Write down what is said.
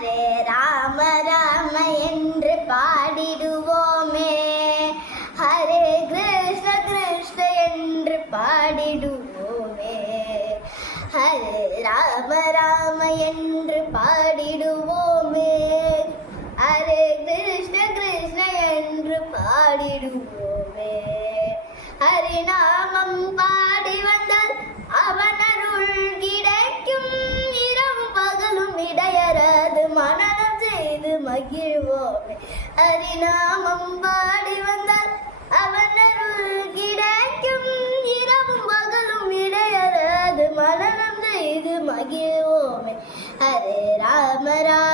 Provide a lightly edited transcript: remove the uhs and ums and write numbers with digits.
ஹரே ராம ராம என்று பாடிடுவோமே, ஹரே கிருஷ்ண கிருஷ்ண என்று பாடிடுவோமே, ஹரே ராம ராம என்று பாடிடுவோமே, ஹரே கிருஷ்ண கிருஷ்ண என்று பாடிடுவோமே. ஹரிநாமம் பாடி வந்தால் அவன் அருள் கிடைக்கும், இரவும் பகலும் இடையராது மனனம் செய்து மகிழ்வோமே. ஹரிநாமம் பாடி வந்தால் அவன் அருள் கிடைக்கும், இரவும் பகலும் இடையராது மனனம் செய்து மகிழ்வோமே. ஹரே ராம ராம